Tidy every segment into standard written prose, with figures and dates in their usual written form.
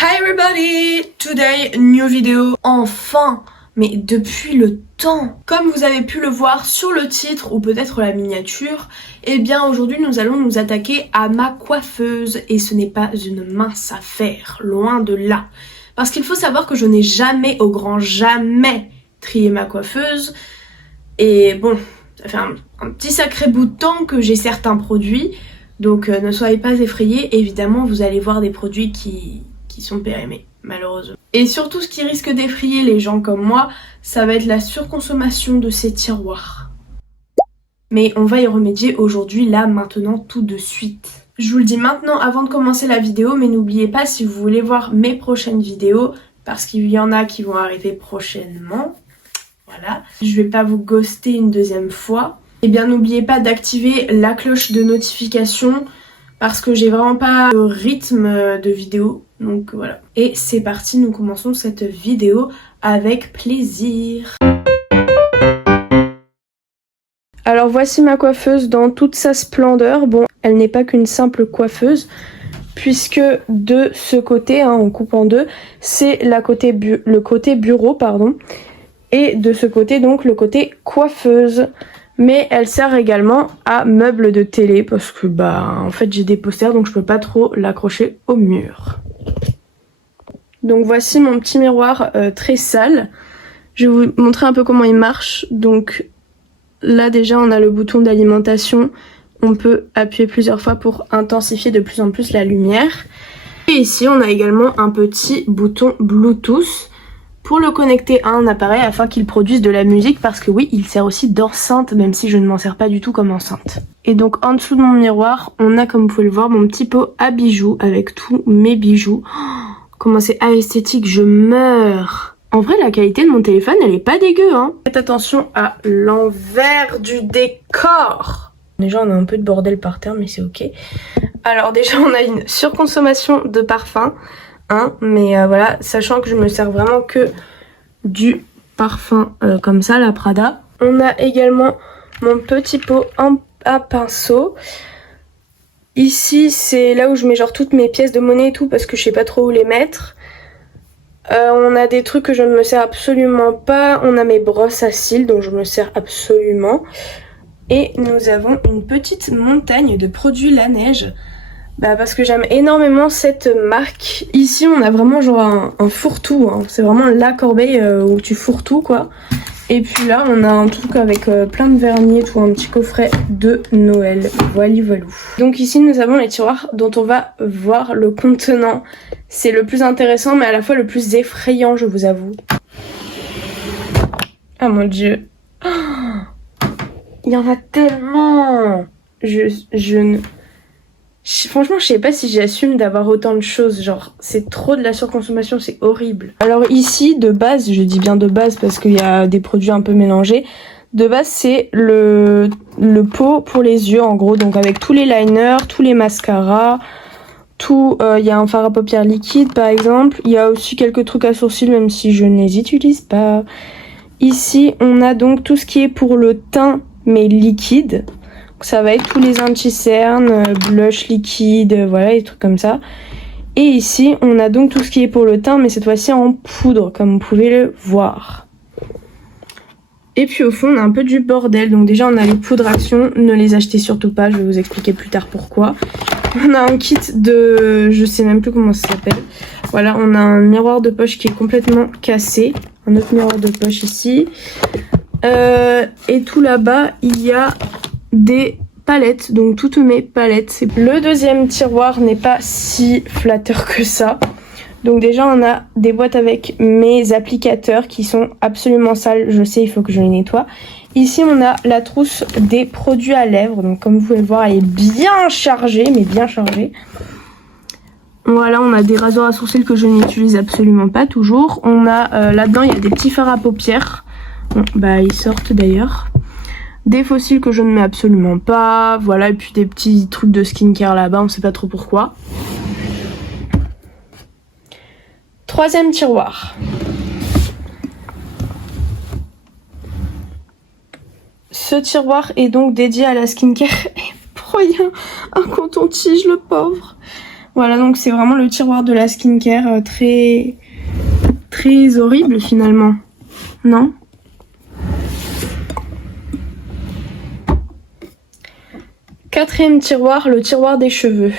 Hi everybody! Today, new video. Enfin! Mais depuis le temps! Comme vous avez pu le voir sur le titre ou peut-être la miniature, eh bien aujourd'hui nous allons nous attaquer à ma coiffeuse et ce n'est pas une mince affaire, loin de là. Parce qu'il faut savoir que je n'ai jamais, au grand jamais, trié ma coiffeuse et bon, ça fait un petit sacré bout de temps que j'ai certains produits, donc ne soyez pas effrayés, évidemment vous allez voir des produits qui sont périmés, malheureusement. Et surtout ce qui risque d'effrayer les gens comme moi, ça va être la surconsommation de ces tiroirs. Mais on va y remédier aujourd'hui, là, maintenant, tout de suite. Je vous le dis maintenant avant de commencer la vidéo, mais n'oubliez pas si vous voulez voir mes prochaines vidéos, parce qu'il y en a qui vont arriver prochainement. Voilà. Je vais pas vous ghoster une deuxième fois. Et bien n'oubliez pas d'activer la cloche de notification, parce que j'ai vraiment pas le rythme de vidéo, donc voilà. Et c'est parti, nous commençons cette vidéo avec plaisir. Alors voici ma coiffeuse dans toute sa splendeur. Bon, elle n'est pas qu'une simple coiffeuse, puisque de ce côté, on coupe en deux, c'est le côté bureau, pardon, et de ce côté donc le côté coiffeuse. Mais elle sert également à meuble de télé parce que en fait j'ai des posters donc je peux pas trop l'accrocher au mur. Donc voici mon petit miroir très sale. Je vais vous montrer un peu comment il marche. Donc là déjà on a le bouton d'alimentation. On peut appuyer plusieurs fois pour intensifier de plus en plus la lumière. Et ici on a également un petit bouton Bluetooth pour le connecter à un appareil afin qu'il produise de la musique, parce que oui, il sert aussi d'enceinte, même si je ne m'en sers pas du tout comme enceinte. Et donc en dessous de mon miroir, on a, comme vous pouvez le voir, mon petit pot à bijoux avec tous mes bijoux. Oh, comment c'est esthétique, je meurs. En vrai, la qualité de mon téléphone, elle est pas dégueu, hein. Faites attention à l'envers du décor. Déjà, on a un peu de bordel par terre, mais c'est ok. Alors déjà, on a une surconsommation de parfum. Mais voilà, sachant que je me sers vraiment que du parfum comme ça, la Prada. On a également mon petit pot à pinceau. Ici, c'est là où je mets genre toutes mes pièces de monnaie et tout, parce que je sais pas trop où les mettre. On a des trucs que je ne me sers absolument pas. On a mes brosses à cils dont je me sers absolument. Et nous avons une petite montagne de produits Laneige. Parce que j'aime énormément cette marque. Ici on a vraiment genre un fourre-tout, c'est vraiment la corbeille où tu fourres tout quoi. Et puis là on a un truc avec plein de vernis et tout, un petit coffret de Noël, voilou. Donc ici nous avons les tiroirs dont on va voir le contenant. C'est le plus intéressant mais à la fois le plus effrayant, je vous avoue. Ah mon dieu. Oh, il y en a tellement. Franchement, je sais pas si j'assume d'avoir autant de choses, genre c'est trop de la surconsommation, c'est horrible. Alors ici, de base, je dis bien de base parce qu'il y a des produits un peu mélangés, de base c'est le pot pour les yeux en gros, donc avec tous les liners, tous les mascaras, il y a un fard à paupières liquide par exemple, il y a aussi quelques trucs à sourcils même si je ne les utilise pas. Ici, on a donc tout ce qui est pour le teint mais liquide. Ça va être tous les anti-cernes, blush liquide, voilà, des trucs comme ça. Et ici, on a donc tout ce qui est pour le teint, mais cette fois-ci en poudre, comme vous pouvez le voir. Et puis au fond, on a un peu du bordel. Donc déjà, on a les poudres action. Ne les achetez surtout pas, je vais vous expliquer plus tard pourquoi. On a un kit de... je sais même plus comment ça s'appelle. Voilà, on a un miroir de poche qui est complètement cassé. Un autre miroir de poche ici. Et tout là-bas, il y a des palettes, donc toutes mes palettes. Le deuxième tiroir n'est pas si flatteur que ça. Donc déjà on a des boîtes avec mes applicateurs qui sont absolument sales, je sais, il faut que je les nettoie. Ici on a la trousse des produits à lèvres, donc comme vous pouvez le voir elle est bien chargée, mais bien chargée. Voilà, on a des rasoirs à sourcils que je n'utilise absolument pas toujours. On a là-dedans il y a des petits fards à paupières, bon, ils sortent d'ailleurs. Des fossiles que je ne mets absolument pas, voilà, et puis des petits trucs de skincare là-bas, on sait pas trop pourquoi. Troisième tiroir. Ce tiroir est donc dédié à la skincare. Et pourquoi il y a un coton-tige, le pauvre? Voilà, donc c'est vraiment le tiroir de la skincare, très horrible finalement, non? Quatrième tiroir, le tiroir des cheveux.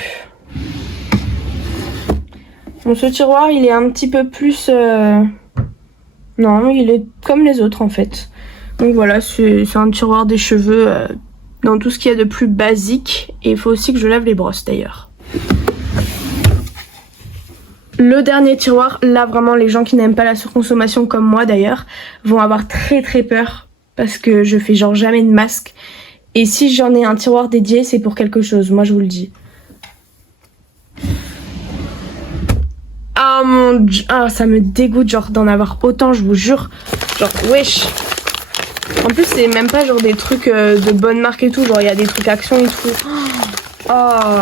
Bon, ce tiroir, il est un petit peu plus... Non, il est comme les autres en fait. Donc voilà, c'est un tiroir des cheveux dans tout ce qu'il y a de plus basique. Et il faut aussi que je lave les brosses d'ailleurs. Le dernier tiroir, là vraiment les gens qui n'aiment pas la surconsommation comme moi d'ailleurs vont avoir très peur parce que je fais genre jamais de masque. Et si j'en ai un tiroir dédié, c'est pour quelque chose, moi je vous le dis. Ah mon dieu, ah, ça me dégoûte genre d'en avoir autant, je vous jure. Genre wesh. En plus c'est même pas genre des trucs de bonne marque et tout, genre il y a des trucs Action et tout. Oh.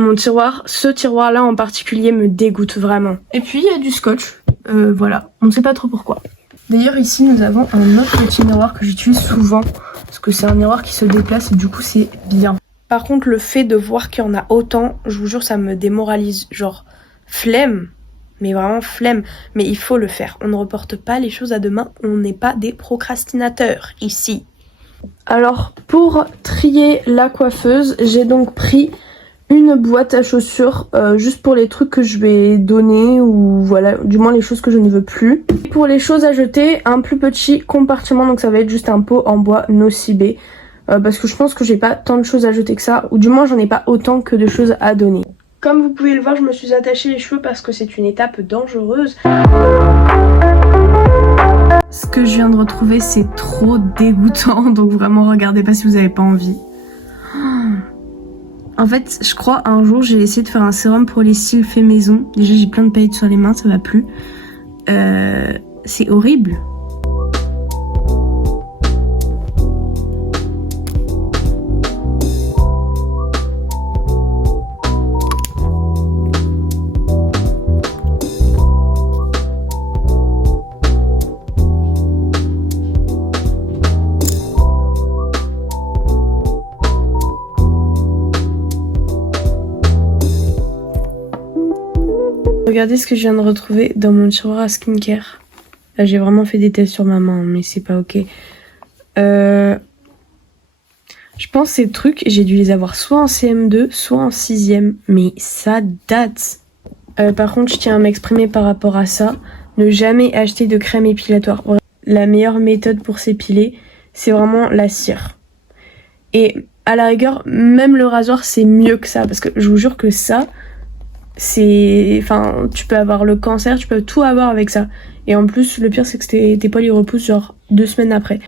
Mon tiroir, ce tiroir là en particulier me dégoûte vraiment. Et puis il y a du scotch, voilà, on ne sait pas trop pourquoi. D'ailleurs ici nous avons un autre petit miroir que j'utilise souvent, parce que c'est un miroir qui se déplace et du coup c'est bien. Par contre le fait de voir qu'il y en a autant, je vous jure ça me démoralise, genre flemme, mais vraiment flemme. Mais il faut le faire, on ne reporte pas les choses à demain, on n'est pas des procrastinateurs ici. Alors pour trier la coiffeuse, j'ai donc pris une boîte à chaussures juste pour les trucs que je vais donner ou voilà, du moins les choses que je ne veux plus. Et pour les choses à jeter, un plus petit compartiment, donc ça va être juste un pot en bois nocibé parce que je pense que j'ai pas tant de choses à jeter que ça, ou du moins j'en ai pas autant que de choses à donner. Comme vous pouvez le voir, je me suis attaché les cheveux parce que c'est une étape dangereuse. Ce que je viens de retrouver, c'est trop dégoûtant, donc vraiment regardez pas si vous avez pas envie. En fait, je crois un jour j'ai essayé de faire un sérum pour les cils fait maison. Déjà j'ai plein de paillettes sur les mains, ça va plus. C'est horrible. Regardez ce que je viens de retrouver dans mon tiroir à skincare. Là, j'ai vraiment fait des tests sur ma main, mais c'est pas ok. Je pense que ces trucs, j'ai dû les avoir soit en CM2, soit en 6ème. Mais ça date. Par contre, je tiens à m'exprimer par rapport à ça. Ne jamais acheter de crème épilatoire. La meilleure méthode pour s'épiler, c'est vraiment la cire. Et à la rigueur, même le rasoir, c'est mieux que ça. Parce que je vous jure que ça... Enfin, tu peux avoir le cancer, tu peux tout avoir avec ça. Et en plus, le pire, c'est que tes poils, ils repoussent genre 2 semaines après.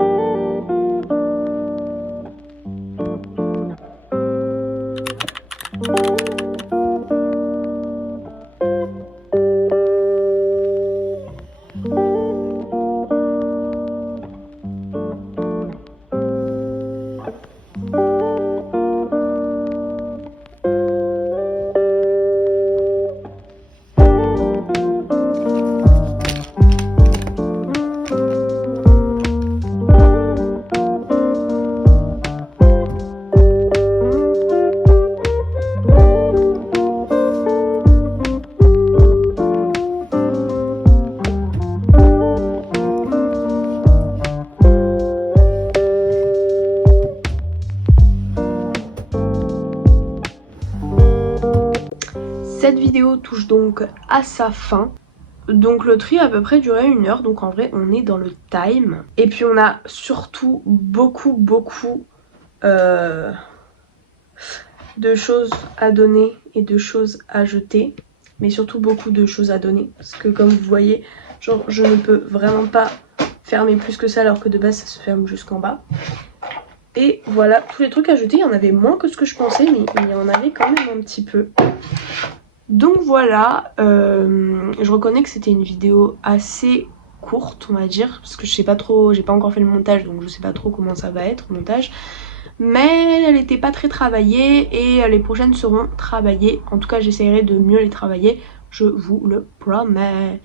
Cette vidéo touche donc à sa fin. Donc le tri a à peu près duré 1 heure, donc en vrai on est dans le time. Et puis on a surtout beaucoup de choses à donner et de choses à jeter. Mais surtout beaucoup de choses à donner. Parce que comme vous voyez, genre je ne peux vraiment pas fermer plus que ça alors que de base ça se ferme jusqu'en bas. Et voilà, tous les trucs à jeter, il y en avait moins que ce que je pensais, mais il y en avait quand même un petit peu. Donc voilà, je reconnais que c'était une vidéo assez courte, on va dire, parce que je sais pas trop, j'ai pas encore fait le montage, donc je sais pas trop comment ça va être le montage. Mais elle était pas très travaillée et les prochaines seront travaillées. En tout cas, j'essaierai de mieux les travailler, je vous le promets.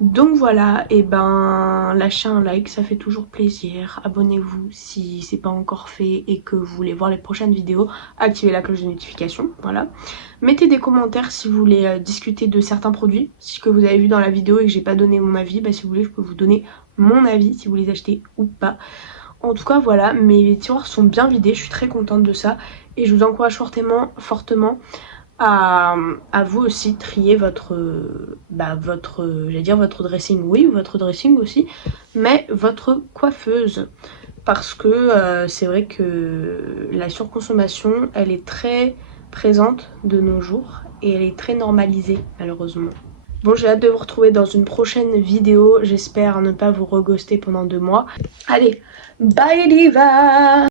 Donc voilà, et ben lâchez un like, ça fait toujours plaisir. Abonnez-vous si c'est pas encore fait et que vous voulez voir les prochaines vidéos. Activez la cloche de notification, voilà. Mettez des commentaires si vous voulez discuter de certains produits, ce que vous avez vu dans la vidéo et que j'ai pas donné mon avis. Bah si vous voulez, je peux vous donner mon avis si vous les achetez ou pas. En tout cas voilà, mes tiroirs sont bien vidés, je suis très contente de ça. Et je vous encourage fortement à vous aussi trier j'allais dire votre dressing, oui, votre dressing aussi, mais votre coiffeuse. Parce que c'est vrai que la surconsommation, elle est très présente de nos jours et elle est très normalisée malheureusement. Bon, j'ai hâte de vous retrouver dans une prochaine vidéo. J'espère ne pas vous reghoster pendant 2 mois. Allez, bye diva!